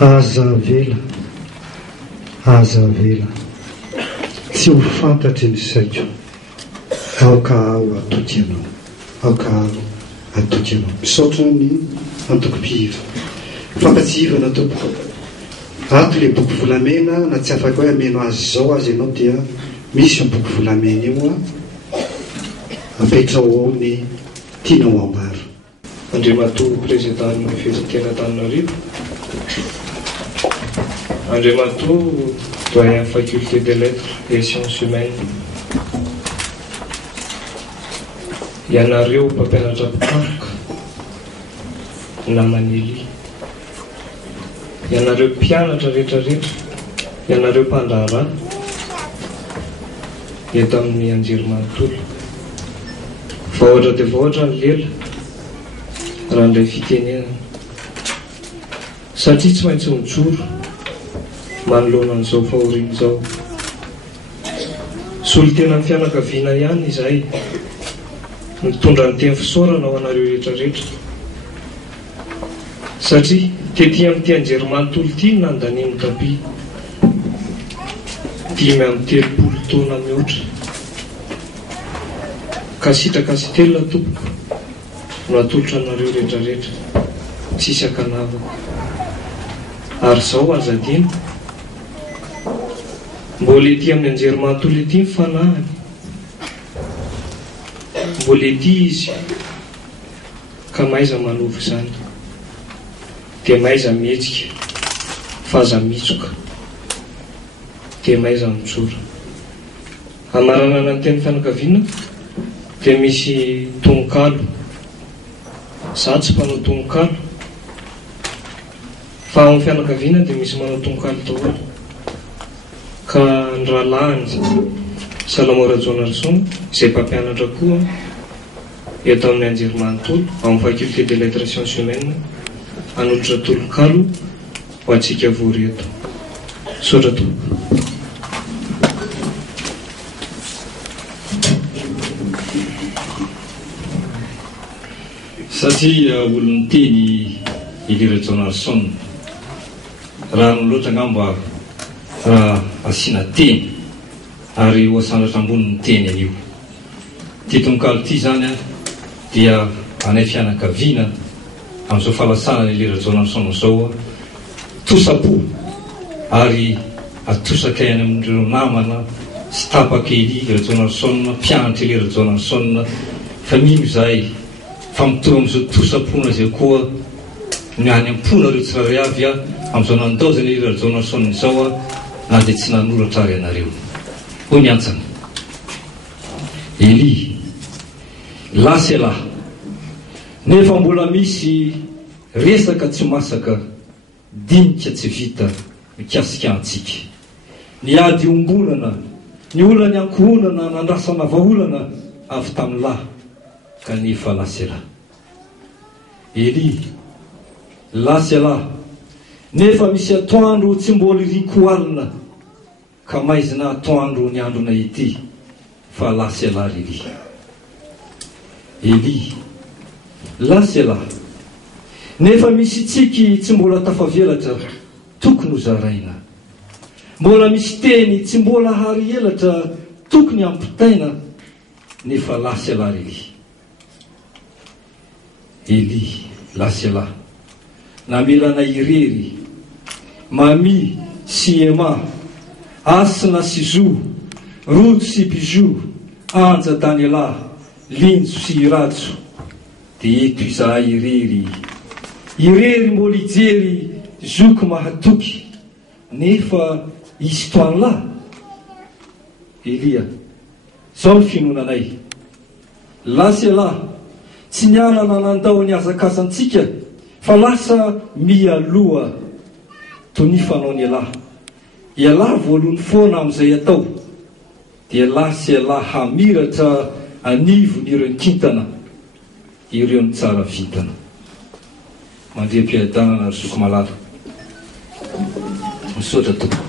Azavela, azavela, tsy ho fantatry ny saiko, aoka aho atoky ianao, aoka aho atoky ianao. Misaotra ny antoko-pihiva, fampatsiivana tompoko. Ato le boky volamena, na tsy afaka hoe ameno azy zao azy ianao dia misy ny boky volamena io apetrao ao ny tianao ambaro. Andriamatoa présidentan'ny fizikena Antananarivo, Andriamatoa doyen faculté des lettres et sciences humaines, ianareo mpampianatra mpikaroka naman'Elia, ianareo mpianatra rehetrarehetra, ianareo mpandraharaha eto amin'ny anjerimanontolo, vahoatra dia vahoatra ny lela raha indray fitenenana, satria tsy maintsy mijoro manoloana an'izao fahoriana izao. Solotena amin'ny fianakaviana ihany izahay mitondra ny teny fisaorana ho anareo rehetrarehetra, satria tetỳ amin'ity anjerimanontolo ity nandaniany tapia 5 taona mihoatra, ka sitraka sy telona tompoko no atolotra anareo rehetrarehetra tsisy akanavako. Ary izao azadina mbola ety amin'ny anjerimanontolo ety mifanahany, mbola ety izy ka maiza manovo izany, dia maiza mihetsika fa aza mitsoka, dia maiza mijoro. Amaranana ny teny fianakaviana dia misy tononkalo, za tsy mpanao tononkalo, fa amin'ny fianakaviana dia misy manao tononkalo daholo. Ka ny rahalahiny Salamora Jonarson izay mpampianatra koa eto amin'ny anjerimanontolo amin'ny faculté des lettres et sciences humaines hanolotra tolokalo ho antsika voreto. Sotra tompoko. Satria olon'ny teny Ilira Jonarson raha no loatra ngamba raha asiana teny ary ho asandratra amboniny teny anio. Ty tononkalo ty zany dia anay fianakaviana amin'izao fahalasana ny Ilira Jonarson izao tosapo ary atosakay any amin'ireo namana sy tapakely Ilira Jonarson, mpianatra Ilira Jonarson, fa mino izahay fa mitovy amin'izao tosapona izay koa ny any am-pona reo tsiraray avy amin'izao nandaozany Ilira Jonarson izao na dia tsy nanoratra ary ianareo. Hoy ny antsana, Elia, lasy lahy, nefa mbola misy resaka tsy masaka, dinika tsy vita mikasika antsika. Ny ady ombonana, ny olana ny ankohonana nandrasana vaholana avy tamin'ny lahy, kanefa lasy lahy. Elia, lasy lahy, nefa misy atoandro tsy mbola iriko alina, ka maizina atoandro ny androna ity, fa lasy lahy Elia. Elia, lasy lahy, nefa misy tsiky tsy mbola tafavelatra, tokony ho zaraina. Mbola misy teny tsy mbola hary elatra, tokony ampitaina, nefa lasy lahy Elia. Elia, lasy lahy, namelana irery, mami sy ema, asina sy zo, rojo sy bijou, anja Daniela, linjo sy irajo, dia eto izahay irery mbola ijery zoko mahatoky, nefa isy toany lahy. Elia, zao finonanay, lasy lahy, tsy nianana nandao ny azakasantsika, fa lasa mialoha tonifanao ny lahy. Ialahy voalohany foana amin'izay atao, dia lasy lahy hamiratra anivon'ireo kintana, ireo ny tsara vitana. Mandria-piadanana ary soko malala. Misaotra tompoko.